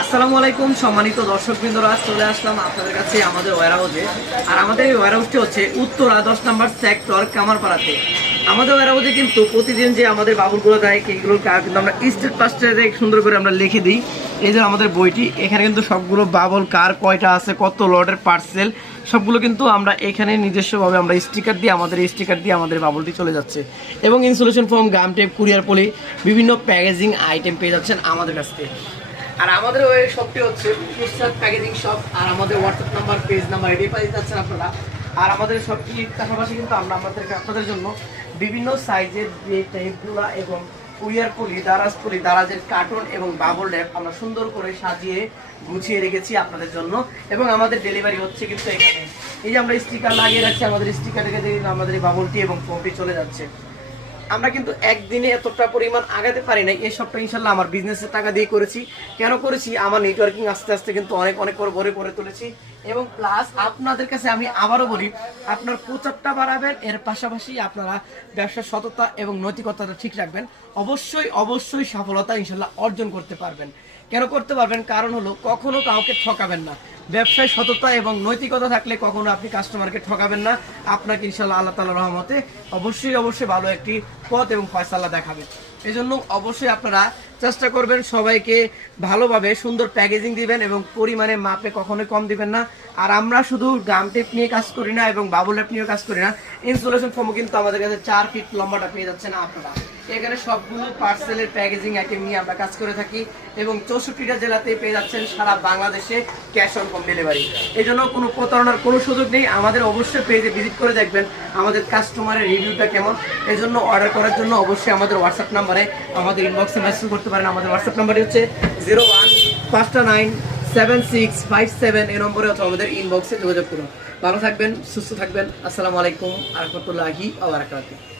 আসসালামু আলাইকুম সম্মানিত দর্শকবৃন্দরা, চলে আসলাম আপনাদের কাছে আমাদের ওয়্যারহাউসে। আর আমাদের এই ওয়্যারহাউসটি হচ্ছে উত্তরা 10 নম্বর সেক্টর কামারপাড়াতে। আমাদের ওয়্যারহাউসে কিন্তু প্রতিদিন যে আমাদের বাবুলগুলো দেয় এইগুলোর কাজ কিন্তু আমরা স্টেট পাস্টারে সুন্দর করে আমরা লিখে দিই। এই যে আমাদের বইটি, এখানে কিন্তু সবগুলো বাবল কার কয়টা আছে, কত লটের পার্সেল, সবগুলো কিন্তু আমরা এখানে নিজস্বভাবে আমরা স্টিকার দিয়ে আমাদের এই স্টিকার দিয়ে আমাদের বাবলটি চলে যাচ্ছে। এবং insulation foam, gum tape, courier poly, বিভিন্ন প্যাকেজিং আইটেম পেয়ে যাচ্ছেন আমাদের কাছ থেকে। আর আমাদের ওই শপটি হচ্ছে প্যাকেজিং শপ। আর আমাদের হোয়াটসঅ্যাপ নাম্বার, পেজ নাম্বার এটি পাই যাচ্ছেন আপনারা। আর আমাদের শপটির পাশাপাশি কিন্তু আমরা আপনাদের জন্য বিভিন্ন সাইজের যে টেপগুলো এবং কুরিয়ার পলি, দারাজের কার্টুন এবং বাবল র্যাপ আমরা সুন্দর করে সাজিয়ে গুছিয়ে রেখেছি আপনাদের জন্য। এবং আমাদের ডেলিভারি হচ্ছে কিন্তু এখানে। এই যে আমরা স্টিকার লাগিয়ে রাখছি, আমাদের স্টিকার রেখে দিয়ে আমাদের এই বাবলটি এবং ফোনটি চলে যাচ্ছে। আমরা কিন্তু একদিনে এতটা পরিমাণ আগাতে পারি না। এই সবটা ইনশাল্লাহ আমার বিজনেসের টাকা দিয়ে করেছি। কেন করেছি? আমার নেটওয়ার্কিং আস্তে আস্তে কিন্তু অনেক করে তুলেছি। এবং প্লাস আপনাদের কাছে আমি আবারও বলি, আপনার প্রচারটা বাড়াবেন, এর পাশাপাশি আপনারা ব্যবসার সততা এবং নৈতিকতাটা ঠিক রাখবেন। অবশ্যই সফলতা ইনশাল্লাহ অর্জন করতে পারবেন। কেন করতে পারবেন? কারণ হলো, কখনো কাউকে ঠকাবেন না। ব্যবসায় সততা এবং নৈতিকতা থাকলে কখনো আপনি কাস্টমারকে ঠকাবেন না। আপনাকে ইনশাল্লাহ আল্লাহ তাআলার রহমতে অবশ্যই ভালো একটি পথ এবং ফয়সালা দেখাবে। এই জন্য অবশ্যই আপনারা চেষ্টা করবেন সবাইকে ভালোভাবে সুন্দর প্যাকেজিং দিবেন এবং পরিমাণে মাপে কখনোই কম দিবেন না। আর আমরা শুধু গাম টেপ নিয়ে কাজ করি না এবং বাবল র্যাপ নিয়ে কাজ করি না। ইনসুলেশন ফর্মও কিন্তু আমাদের কাছে 4 ফিট লম্বাটা পেয়ে যাচ্ছেন আপনারা। এখানে সবগুলো পার্সেলের প্যাকেজিং আইটেম নিয়ে আমরা কাজ করে থাকি এবং 64টা জেলাতে পেয়ে যাচ্ছেন সারা বাংলাদেশে ক্যাশ অন হোম ডেলিভারি। এই জন্য কোনো প্রতারণার কোনো সুযোগ নেই। আমাদের অবশ্যই পেজে ভিজিট করে দেখবেন আমাদের কাস্টমারের রিভিউটা কেমন। এই জন্য অর্ডার করার জন্য অবশ্যই আমাদের হোয়াটসঅ্যাপ নাম্বারে আমাদের ইনবক্সে মেসেজ করতে পারেন। আমাদের হোয়াটসঅ্যাপ নাম্বারটি হচ্ছে 01597657 এই নম্বরে, অথবা আমাদের ইনবক্সে যোগাযোগ করুন। ভালো থাকবেন, সুস্থ থাকবেন। আসসালামু আলাইকুম ওয়া রাহমাতুল্লাহি ওয়া বারাকাতুহু।